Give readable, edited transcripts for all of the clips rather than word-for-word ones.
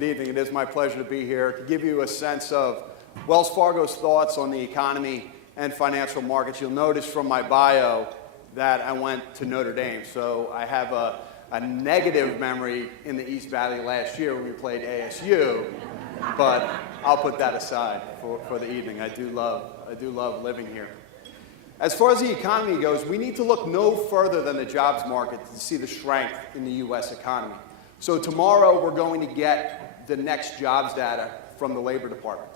Good evening. It is my pleasure to be here to give you a sense of Wells Fargo's thoughts on the economy and financial markets. You'll notice from my bio that I went to Notre Dame, so I have a negative memory in the East Valley last year when we played ASU, but I'll put that aside for the evening. I do love living here. As far as the economy goes, we need to look no further than the jobs market to see the strength in the U.S. economy. So tomorrow we're going to get the next jobs data from the Labor Department.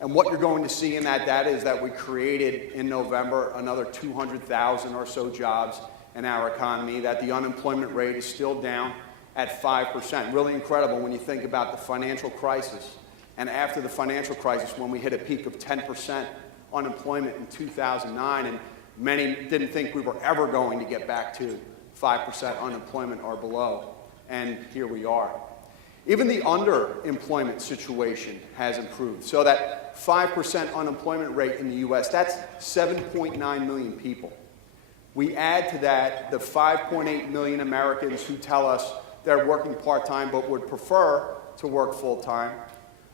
And what you're going to see in that data is that we created in November another 200,000 or so jobs in our economy, that the unemployment rate is still down at 5%. Really incredible when you think about the financial crisis. And after the financial crisis, when we hit a peak of 10% unemployment in 2009, and many didn't think we were ever going to get back to 5% unemployment or below. And here we are. Even the underemployment situation has improved. So that 5% unemployment rate in the U.S., that's 7.9 million people. We add to that the 5.8 million Americans who tell us they're working part-time but would prefer to work full-time.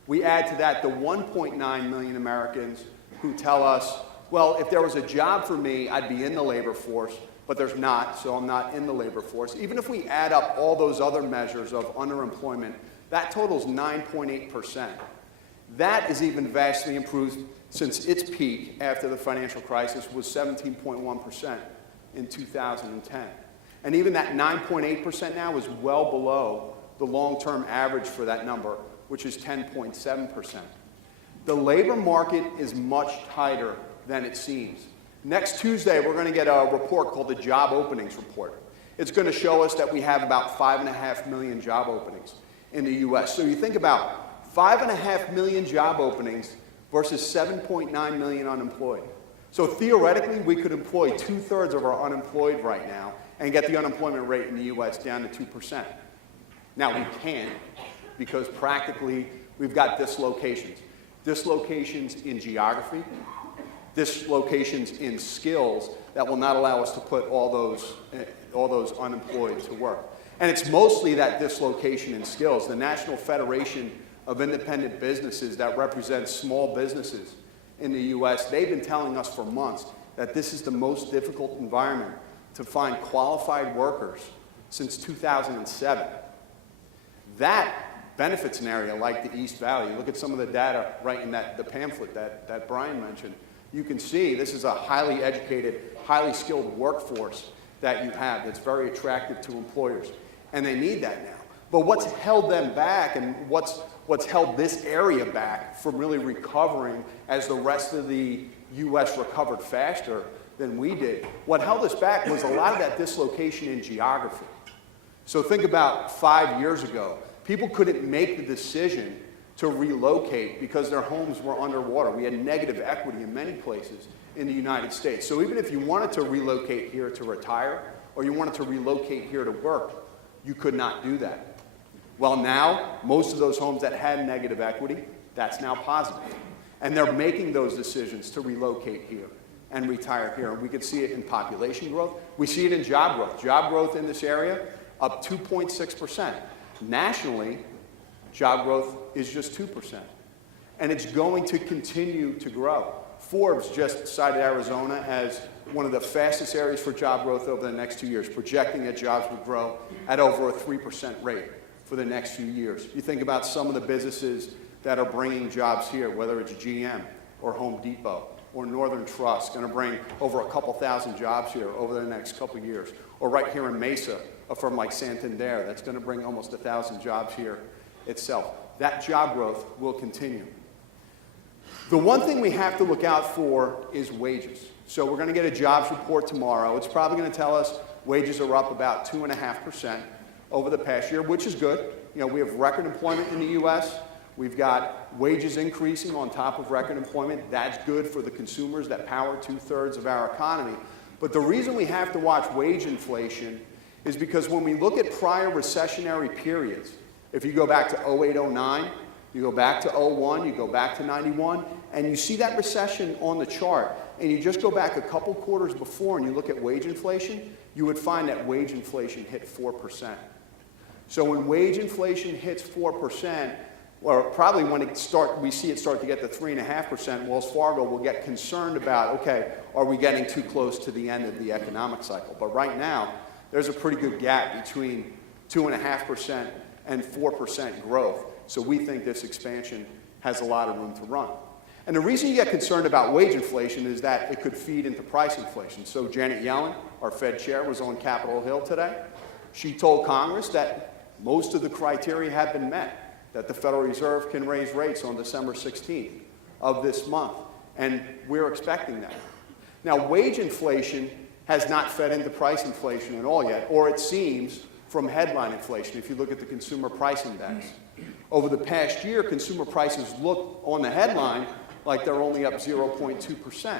We add to that the 1.9 million Americans who tell us, well, if there was a job for me, I'd be in the labor force, but there's not, so I'm not in the labor force. Even if we add up all those other measures of underemployment, that totals 9.8%. That is even vastly improved since its peak after the financial crisis was 17.1% in 2010. And even that 9.8% now is well below the long-term average for that number, which is 10.7%. The labor market is much tighter than it seems. Next Tuesday, we're going to get a report called the Job Openings Report. It's going to show us that we have about 5.5 million job openings in the U.S. So you think about 5.5 million job openings versus 7.9 million unemployed. So theoretically, we could employ 2/3 of our unemployed right now and get the unemployment rate in the U.S. down to 2%. Now, we can't because practically we've got dislocations. Dislocations in geography, dislocations in skills that will not allow us to put all those unemployed to work. And it's mostly that dislocation in skills. The National Federation of Independent Businesses that represents small businesses in the U.S., they've been telling us for months that this is the most difficult environment to find qualified workers since 2007. That benefits an area like the East Valley. Look at some of the data right in the pamphlet that Brian mentioned. You can see this is a highly educated, highly skilled workforce that you have that's very attractive to employers. And they need that now. But what's held them back and what's held this area back from really recovering as the rest of the U.S. recovered faster than we did, what held us back was a lot of that dislocation in geography. So think about 5 years ago. People couldn't make the decision to relocate because their homes were underwater. We had negative equity in many places in the United States. So even if you wanted to relocate here to retire or you wanted to relocate here to work, you could not do that. Well, now, most of those homes that had negative equity, that's now positive. And they're making those decisions to relocate here and retire here. And we could see it in population growth. We see it in job growth. Job growth in this area, up 2.6%. Nationally, job growth is just 2%. And it's going to continue to grow. Forbes just cited Arizona as one of the fastest areas for job growth over the next 2 years, projecting that jobs would grow at over a 3% rate for the next few years. You think about some of the businesses that are bringing jobs here, whether it's GM or Home Depot or Northern Trust, going to bring over a couple thousand jobs here over the next couple years. Or right here in Mesa, a firm like Santander that's going to bring almost 1,000 jobs here itself. That job growth will continue. The one thing we have to look out for is wages. So we're going to get a jobs report tomorrow. It's probably going to tell us wages are up about 2.5% over the past year, which is good. You know, we have record employment in the U.S. We've got wages increasing on top of record employment. That's good for the consumers that power 2/3 of our economy. But the reason we have to watch wage inflation is because when we look at prior recessionary periods, if you go back to 08, 09, you go back to 01, you go back to 91, and you see that recession on the chart, and you just go back a couple quarters before and you look at wage inflation, you would find that wage inflation hit 4%. So when wage inflation hits 4%, or probably when we see it start to get to 3.5%, Wells Fargo will get concerned about, okay, are we getting too close to the end of the economic cycle? But right now, there's a pretty good gap between 2.5% and 4% growth. So we think this expansion has a lot of room to run. And the reason you get concerned about wage inflation is that it could feed into price inflation. So Janet Yellen, our Fed chair, was on Capitol Hill today. She told Congress that most of the criteria have been met, that the Federal Reserve can raise rates on December 16th of this month. And we're expecting that. Now, wage inflation has not fed into price inflation at all yet, or it seems from headline inflation, if you look at the Consumer Price Index. Over the past year, consumer prices look on the headline like they're only up 0.2%.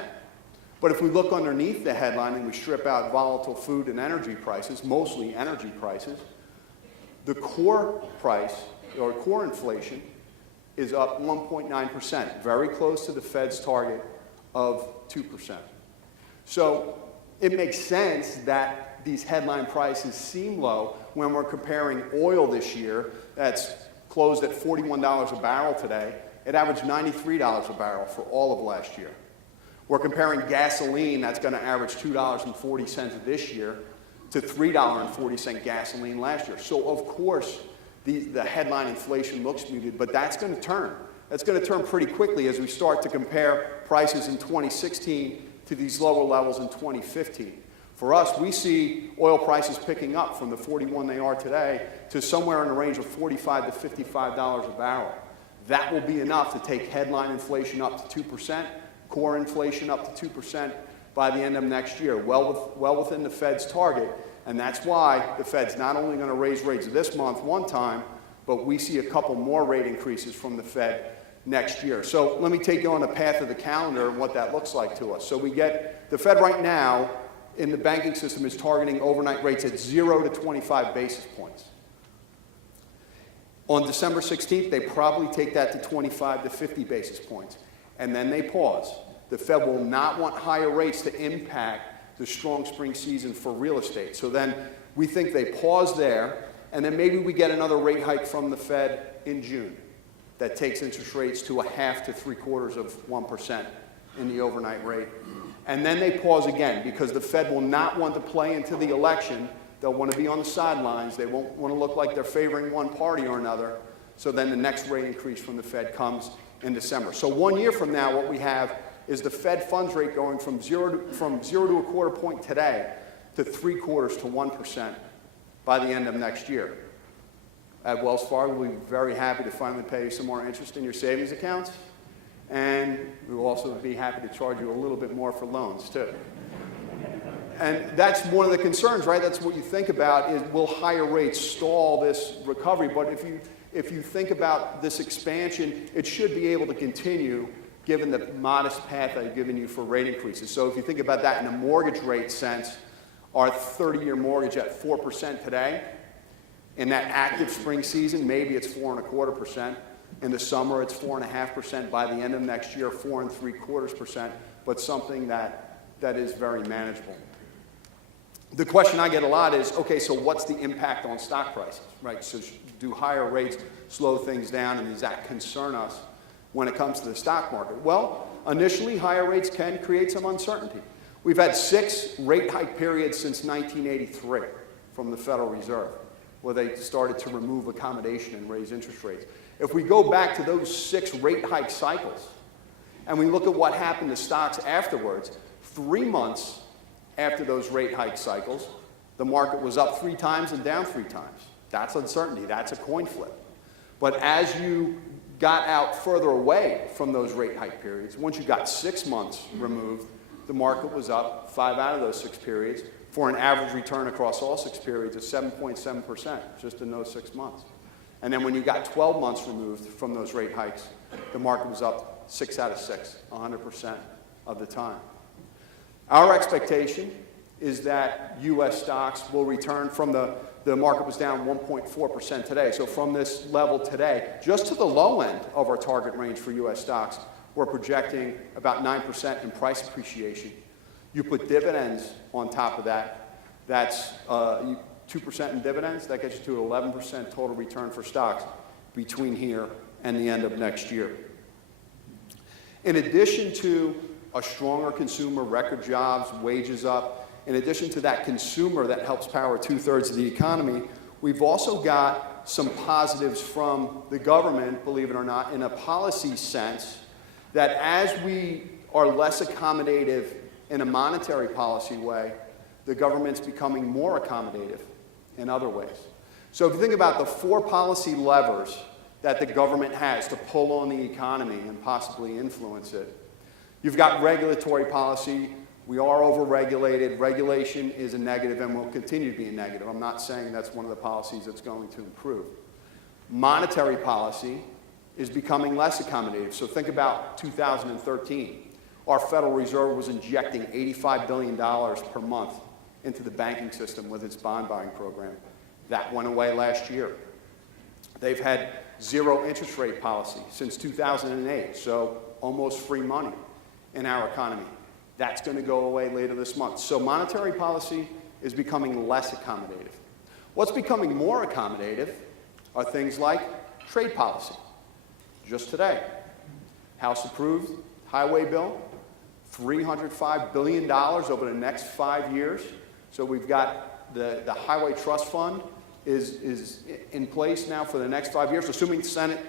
But if we look underneath the headline and we strip out volatile food and energy prices, mostly energy prices, the core price, or core inflation, is up 1.9%, very close to the Fed's target of 2%. So it makes sense that these headline prices seem low when we're comparing oil this year that's closed at $41 a barrel today. It averaged $93 a barrel for all of last year. We're comparing gasoline that's going to average $2.40 this year to $3.40 gasoline last year. So of course, the headline inflation looks muted, but that's going to turn. That's going to turn pretty quickly as we start to compare prices in 2016 to these lower levels in 2015. For us, we see oil prices picking up from the 41 they are today to somewhere in the range of $45 to $55 a barrel. That will be enough to take headline inflation up to 2%, core inflation up to 2% by the end of next year, well within the Fed's target. And that's why the Fed's not only going to raise rates this month one time, but we see a couple more rate increases from the Fed next year. So let me take you on the path of the calendar and what that looks like to us. So we get, the Fed right now in the banking system is targeting overnight rates at 0 to 25 basis points. On December 16th, they probably take that to 25 to 50 basis points, and then they pause. The Fed will not want higher rates to impact the strong spring season for real estate. So then we think they pause there, and then maybe we get another rate hike from the Fed in June that takes interest rates to 0.5 to 3/4% in the overnight rate. And then they pause again because the Fed will not want to play into the election. They'll want to be on the sidelines. They won't want to look like they're favoring one party or another. So then the next rate increase from the Fed comes in December. So 1 year from now, what we have is the Fed funds rate going from 0 to 0.25 point today to 0.75 to 1% by the end of next year. At Wells Fargo, we'll be very happy to finally pay you some more interest in your savings accounts. And we'll also be happy to charge you a little bit more for loans, too. And that's one of the concerns, right? That's what you think about is, will higher rates stall this recovery? But if you think about this expansion, it should be able to continue given the modest path I've given you for rate increases. So if you think about that in a mortgage rate sense, our 30-year mortgage at 4% today, in that active spring season, maybe it's 4.25%. In the summer, it's 4.5%. By the end of next year, 4.75%, but something that is very manageable. The question I get a lot is, okay, so what's the impact on stock prices, right? So do higher rates slow things down, and does that concern us when it comes to the stock market? Well, initially, higher rates can create some uncertainty. We've had 6 rate hike periods since 1983 from the Federal Reserve, where they started to remove accommodation and raise interest rates. If we go back to those 6 rate hike cycles, and we look at what happened to stocks afterwards, 3 months after those rate hike cycles, the market was up 3 times and down 3 times. That's uncertainty. That's a coin flip. But as you got out further away from those rate hike periods, once you got 6 months removed, the market was up 5 out of those 6 periods for an average return across all 6 periods of 7.7%, just in those 6 months. And then when you got 12 months removed from those rate hikes, the market was up 6 out of 6, 100% of the time. Our expectation is that U.S. stocks will return from the market was down 1.4% today. So from this level today, just to the low end of our target range for U.S. stocks, we're projecting about 9% in price appreciation. You put dividends on top of that, that's 2% in dividends, that gets you to an 11% total return for stocks between here and the end of next year. In addition to a stronger consumer, record jobs, wages up, in addition to that consumer that helps power 2/3 of the economy, we've also got some positives from the government, believe it or not, in a policy sense, that as we are less accommodative in a monetary policy way, the government's becoming more accommodative in other ways. So if you think about the 4 policy levers that the government has to pull on the economy and possibly influence it, you've got regulatory policy. We are overregulated. Regulation is a negative and will continue to be a negative. I'm not saying that's one of the policies that's going to improve. Monetary policy is becoming less accommodative. So think about 2013. Our Federal Reserve was injecting $85 billion per month into the banking system with its bond buying program. That went away last year. They've had zero interest rate policy since 2008, so almost free money in our economy. That's going to go away later this month. So monetary policy is becoming less accommodative. What's becoming more accommodative are things like trade policy. Just today, House approved highway bill, $305 billion over the next 5 years. So we've got the Highway Trust Fund is in place now for the next 5 years, assuming the Senate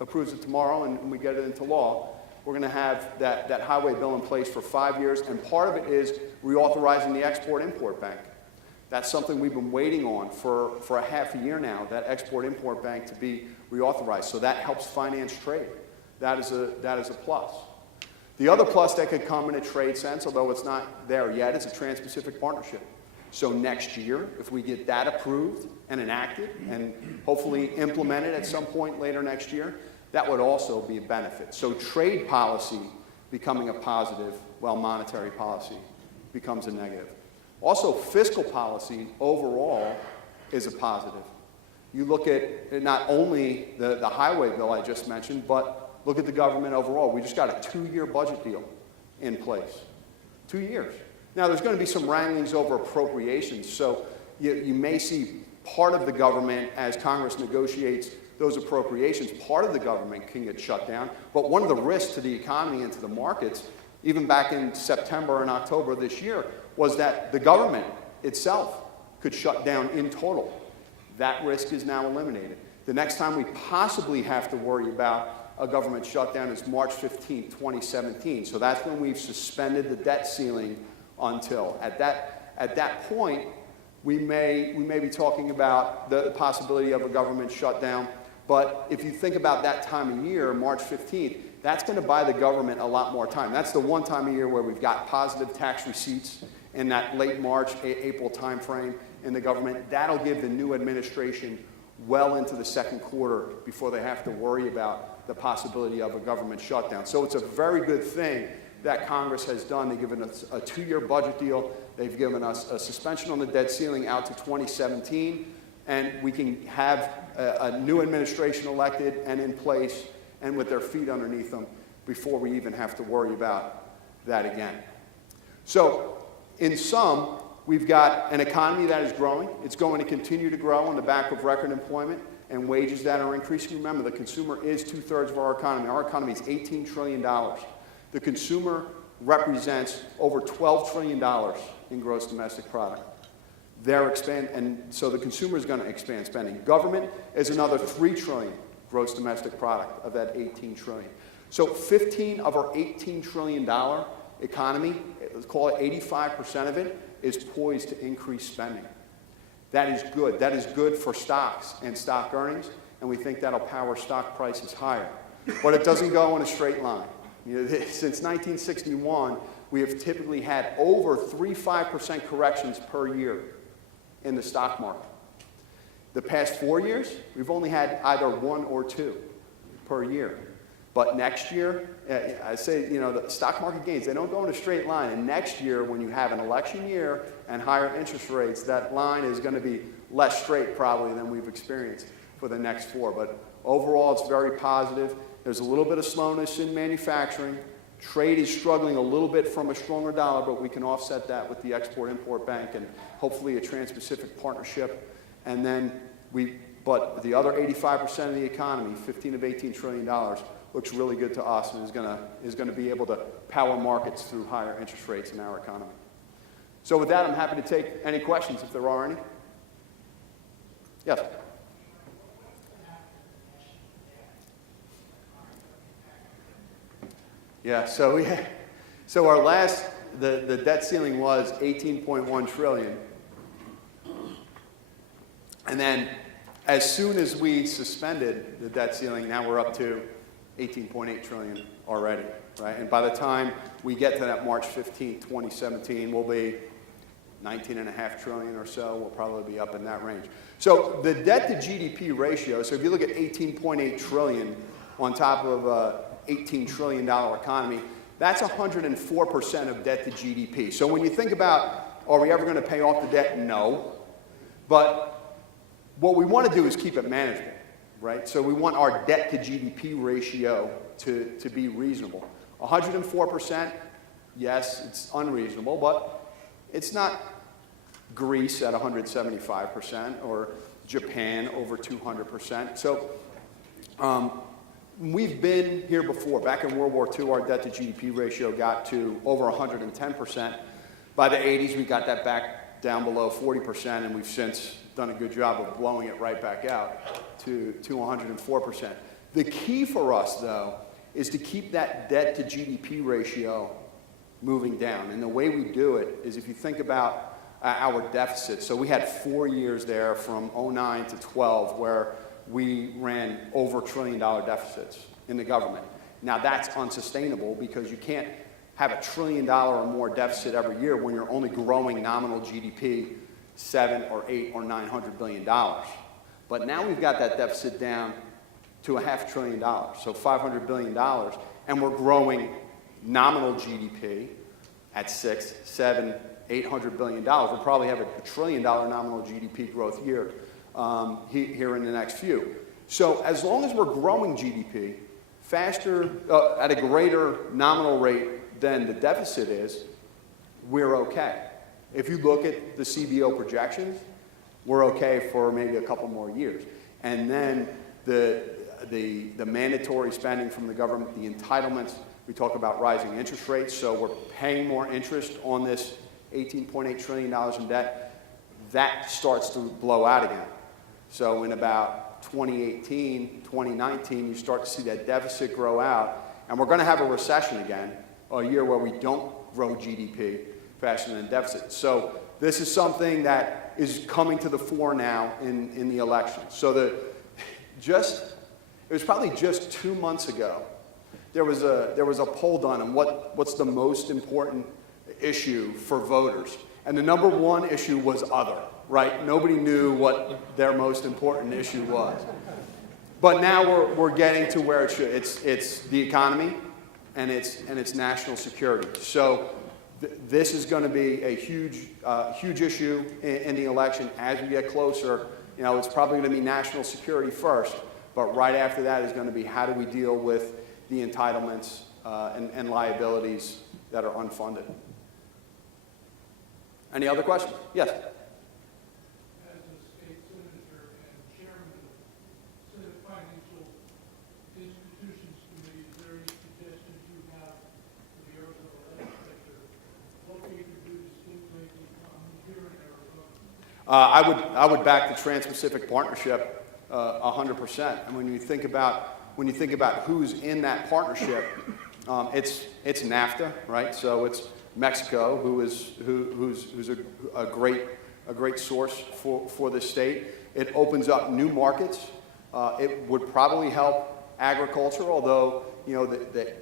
approves it tomorrow and we get it into law. We're going to have that highway bill in place for 5 years, and part of it is reauthorizing the Export-Import Bank. That's something we've been waiting on for a half a year now, that Export-Import Bank to be reauthorized. So that helps finance trade. That is a plus. The other plus that could come in a trade sense, although it's not there yet, is a Trans-Pacific Partnership. So next year, if we get that approved and enacted and hopefully implemented at some point later next year, that would also be a benefit. So trade policy becoming a positive, while monetary policy becomes a negative. Also, fiscal policy overall is a positive. You look at not only the highway bill I just mentioned, but look at the government overall. We just got a 2-year budget deal in place. 2 years. Now, there's going to be some wranglings over appropriations, so you may see part of the government, as Congress negotiates those appropriations, part of the government can get shut down. But one of the risks to the economy and to the markets, even back in September and October of this year, was that the government itself could shut down in total. That risk is now eliminated. The next time we possibly have to worry about a government shutdown is March 15, 2017. So that's when we've suspended the debt ceiling until. At that point, we may be talking about the possibility of a government shutdown. But if you think about that time of year, March 15th, that's going to buy the government a lot more time. That's the one time of year where we've got positive tax receipts in that late March, April time frame in the government. That'll give the new administration well into the second quarter before they have to worry about the possibility of a government shutdown. So it's a very good thing that Congress has done. They've given us a 2-year budget deal. They've given us a suspension on the debt ceiling out to 2017. And we can have a new administration elected and in place and with their feet underneath them before we even have to worry about that again. So in sum, we've got an economy that is growing. It's going to continue to grow on the back of record employment and wages that are increasing. Remember, the consumer is 2/3 of our economy. Our economy is $18 trillion. The consumer represents over $12 trillion in gross domestic product. And so the consumer is going to expand spending. Government is another $3 trillion gross domestic product of that $18 trillion. So 15 of our $18 trillion economy, let's call it 85% of it, is poised to increase spending. That is good. That is good for stocks and stock earnings, and we think that'll power stock prices higher. But it doesn't go in a straight line. Since 1961, we have typically had over 3-5% corrections per year in the stock market. The past 4 years, we've only had either 1 or 2 per year. But next year, I say, the stock market gains, they don't go in a straight line. And next year, when you have an election year and higher interest rates, that line is going to be less straight probably than we've experienced for the next 4. But overall, it's very positive. There's a little bit of slowness in manufacturing. Trade is struggling a little bit from a stronger dollar, but we can offset that with the Export-Import Bank and hopefully a Trans-Pacific Partnership. And then we But the other 85% of the economy, 15 of $18 trillion, looks really good to us and is going to be able to power markets through higher interest rates in our economy. So with that, I'm happy to take any questions if there are any. Yes? Yeah, so our last, the debt ceiling was 18.1 trillion. And then as soon as we suspended the debt ceiling, now we're up to 18.8 trillion already, right? And by the time we get to that March 15th, 2017, we'll be 19.5 trillion or so. We'll probably be up in that range. So the debt to GDP ratio, so if you look at 18.8 trillion on top of a $18 trillion economy, that's 104% of debt to GDP. So when you think about, are we ever going to pay off the debt? No. But what we want to do is keep it manageable, right? So we want our debt to GDP ratio to be reasonable. 104%, yes, it's unreasonable, but it's not Greece at 175% or Japan over 200%. So we've been here before. Back in World War II, our debt to GDP ratio got to over 110%. By the 80s, we got that back down below 40%, and we've since done a good job of blowing it right back out to 104%. The key for us, though, is to keep that debt to GDP ratio moving down. And the way we do it is if you think about our deficit. So we had 4 years there from 09 to 12 where we ran over $1 trillion deficits in the government. Now that's unsustainable because you can't have $1 trillion or more deficit every year when you're only growing nominal GDP 7 or 8 or $900 billion. But now we've got that deficit down to $500 billion, so $500 billion, and we're growing nominal GDP at 6, 7, $800 billion. We'll probably have a $1 trillion nominal GDP growth year here in the next few. So as long as we're growing GDP faster, at a greater nominal rate than the deficit is, we're okay. If you look at the CBO projections, we're okay for maybe a couple more years. And then the mandatory spending from the government, the entitlements, we talk about rising interest rates, so we're paying more interest on this $18.8 trillion in debt. That starts to blow out again. So in about 2018, 2019, you start to see that deficit grow out, and we're going to have a recession again, a year where we don't grow GDP faster than deficit. So this is something that is coming to the fore now in the election. So it was probably just 2 months ago, there was a poll done on what's the most important issue for voters. And the number one issue was other, right? Nobody knew what their most important issue was. But now we're getting to where it should. It's the economy and it's national security. So this is going to be a huge issue in the election as we get closer. You know, it's probably going to be national security first, but right after that is going to be how do we deal with the entitlements and liabilities that are unfunded. Any other questions? Yes. As a state senator and chairman of the Senate Financial Institutions Committee, is there any suggestions you have for the Arizona legislature? What we can do to stimulate the economy here in Arizona? I would back the Trans-Pacific Partnership 100%. And when you think about who's in that partnership, it's NAFTA, right? So it's Mexico, who's a great source for the state. It opens up new markets. It would probably help agriculture, although you know the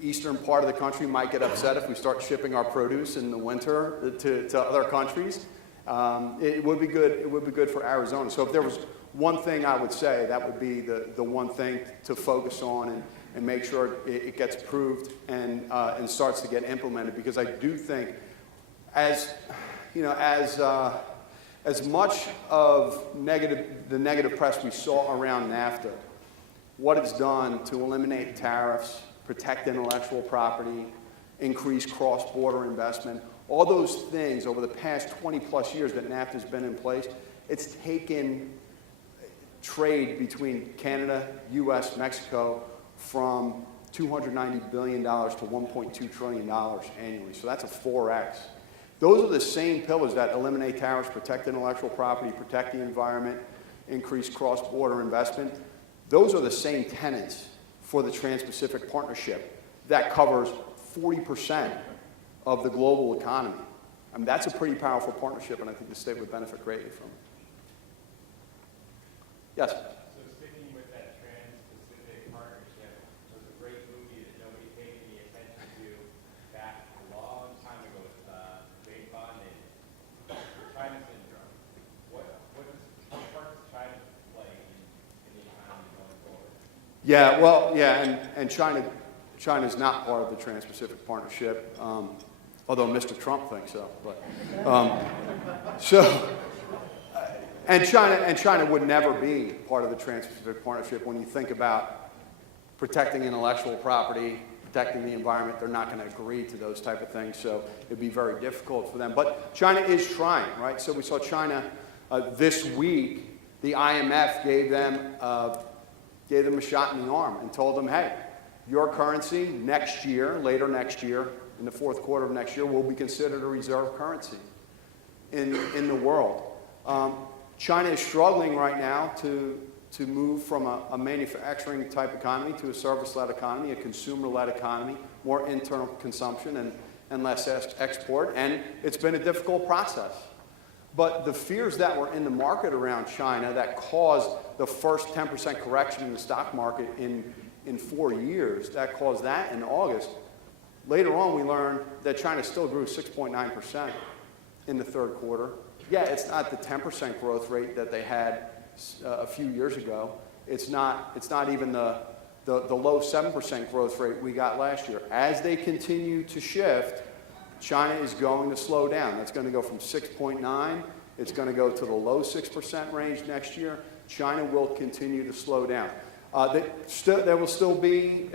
eastern part of the country might get upset if we start shipping our produce in the winter to other countries. It would be good. It would be good for Arizona. So if there was one thing I would say, that would be the one thing to focus on and make sure it gets approved and starts to get implemented. Because I do think, as you know, as much of the negative press we saw around NAFTA, what it's done to eliminate tariffs, protect intellectual property, increase cross-border investment, all those things over the past 20 plus years that NAFTA's been in place, it's taken trade between Canada, US, Mexico from $290 billion to $1.2 trillion annually. So that's a 4X. Those are the same pillars that eliminate tariffs, protect intellectual property, protect the environment, increase cross-border investment. Those are the same tenets for the Trans-Pacific Partnership that covers 40% of the global economy. I mean, that's a pretty powerful partnership, and I think the state would benefit greatly from it. Yes? So sticking with that Trans-Pacific Partnership, was a great movie that nobody paid any attention to back a long time ago with Jane Fonda and China syndrome. What part does China play in the economy going forward? Yeah, well, yeah, and China's not part of the Trans-Pacific Partnership, although Mr. Trump thinks so. But and China would never be part of the Trans-Pacific Partnership. When you think about protecting intellectual property, protecting the environment, they're not going to agree to those type of things. So it'd be very difficult for them. But China is trying, right? So we saw China this week. The IMF gave them a shot in the arm and told them, hey, your currency next year, later next year, in the fourth quarter of next year, will be considered a reserve currency in the world. China is struggling right now to move from a manufacturing type economy to a service-led economy, a consumer-led economy, more internal consumption and less export, and it's been a difficult process. But the fears that were in the market around China that caused the first 10% correction in the stock market in 4 years, that caused that in August. Later on, we learned that China still grew 6.9% in the third quarter. Yeah, it's not the 10% growth rate that they had a few years ago. It's not even the low 7% growth rate we got last year. As they continue to shift, China is going to slow down. That's going to go from 6.9. It's going to go to the low 6% range next year. China will continue to slow down. There will still be.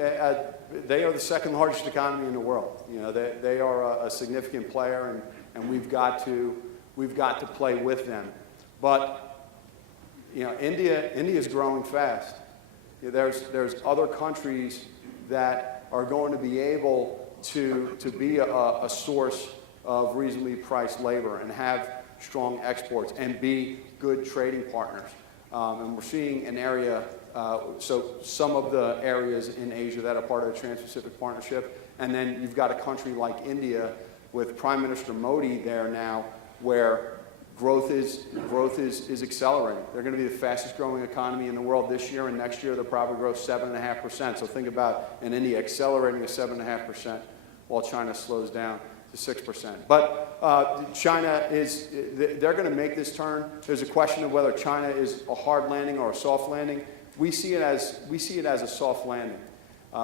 They are the second largest economy in the world. You know, they are a significant player, and we've got to play with them. But you know, India is growing fast. You know, there's other countries that are going to be able to be a source of reasonably priced labor and have strong exports and be good trading partners. And we're seeing an area, so some of the areas in Asia that are part of the Trans-Pacific Partnership, and then you've got a country like India with Prime Minister Modi there now, where growth is accelerating. They're going to be the fastest growing economy in the world this year, and next year they'll probably grow 7.5%. So think about in India accelerating to 7.5% while China slows down to 6%. But China they're going to make this turn. There's a question of whether China is a hard landing or a soft landing. We see it as a soft landing.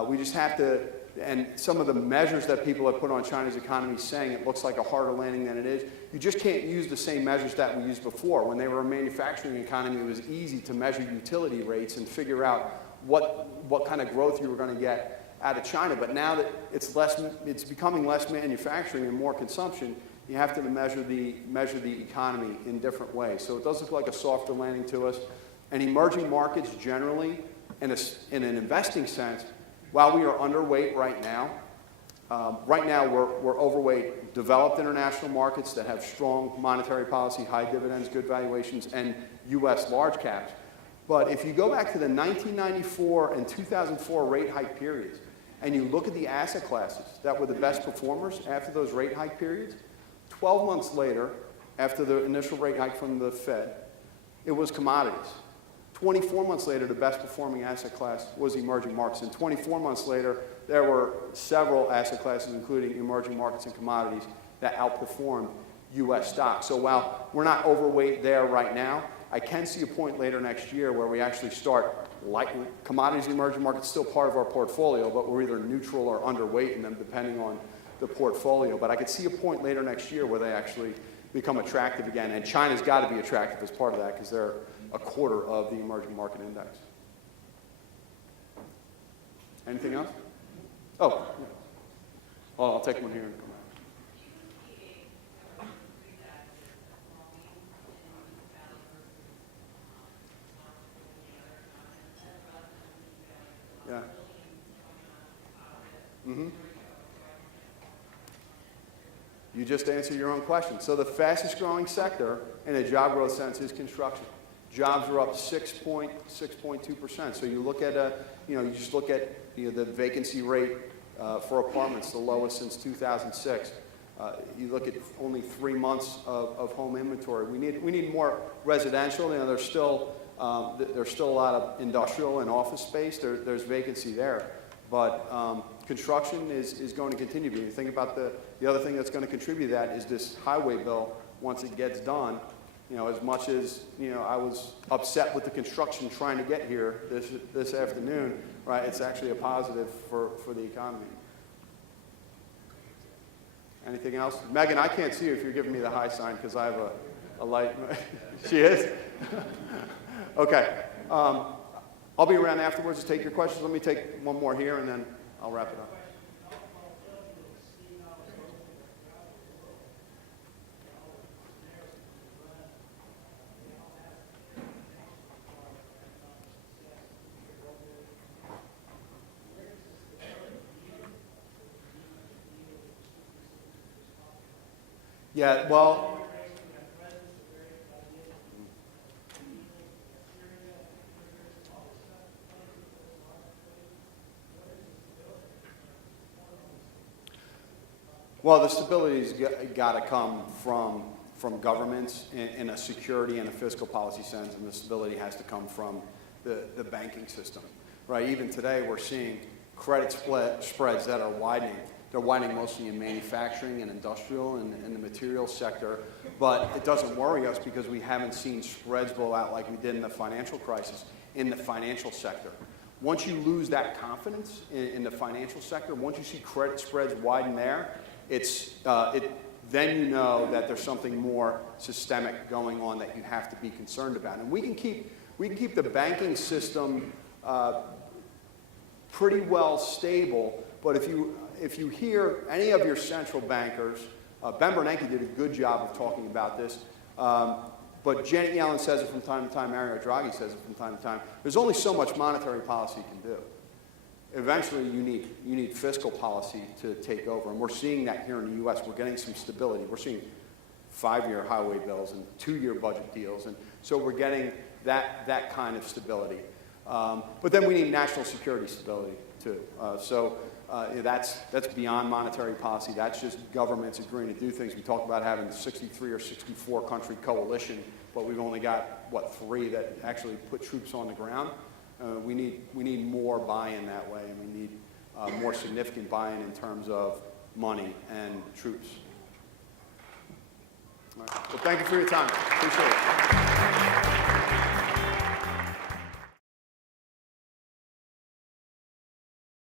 We just have to, and some of the measures that people have put on China's economy saying it looks like a harder landing than it is, you just can't use the same measures that we used before. When they were a manufacturing economy, it was easy to measure utility rates and figure out what kind of growth you were going to get out of China. But now that it's becoming less manufacturing and more consumption, you have to measure the economy in different ways. So it does look like a softer landing to us. And emerging markets generally, in an investing sense, while we are underweight right now we're overweight developed international markets that have strong monetary policy, high dividends, good valuations, and U.S. large caps. But if you go back to the 1994 and 2004 rate hike periods, and you look at the asset classes that were the best performers after those rate hike periods, 12 months later, after the initial rate hike from the Fed, it was commodities. 24 months later, the best performing asset class was emerging markets. And 24 months later, there were several asset classes, including emerging markets and commodities, that outperformed U.S. stocks. So while we're not overweight there right now, I can see a point later next year where we actually start liking commodities and emerging markets, still part of our portfolio, but we're either neutral or underweight in them depending on the portfolio. But I could see a point later next year where they actually become attractive again. And China's got to be attractive as part of that because they're a quarter of the emerging market index. Anything else? Oh, yeah. Well, I'll take one here and come back. You just answered your own question. So the fastest growing sector in a job growth sense is construction. Jobs are up 6.2%. So you look at you just look at the vacancy rate for apartments, the lowest since 2006. You look at only 3 months of home inventory. We need more residential. There's still a lot of industrial and office space. There's vacancy there, but construction is going to continue. When you think about the other thing that's going to contribute to that is this highway bill. Once it gets done, as much as I was upset with the construction trying to get here this afternoon, right? It's actually a positive for the economy. Anything else? Megan, I can't see you if you're giving me the high sign because I have a light. She is? Okay. I'll be around afterwards to take your questions. Let me take one more here and then I'll wrap it up. Yeah, well, the stability's got to come from governments in a security and a fiscal policy sense, and the stability has to come from the banking system, right? Even today, we're seeing credit spreads that are widening. They're widening mostly in manufacturing and industrial and the materials sector, but it doesn't worry us because we haven't seen spreads blow out like we did in the financial crisis in the financial sector. Once you lose that confidence in the financial sector, once you see credit spreads widen there, then you know that there's something more systemic going on that you have to be concerned about. And we can keep the banking system pretty well stable, but if you hear any of your central bankers, Ben Bernanke did a good job of talking about this, but Janet Yellen says it from time to time, Mario Draghi says it from time to time, there's only so much monetary policy you can do. Eventually, you need fiscal policy to take over, and we're seeing that here in the U.S. We're getting some stability. We're seeing 5-year highway bills and 2-year budget deals, and so we're getting that kind of stability. But then we need national security stability too. That's beyond monetary policy. That's just governments agreeing to do things. We talked about having a 63 or 64 country coalition, but we've only got 3 that actually put troops on the ground. We need more buy-in that way, and we need more significant buy-in in terms of money and troops. All right. Well, thank you for your time. Appreciate it.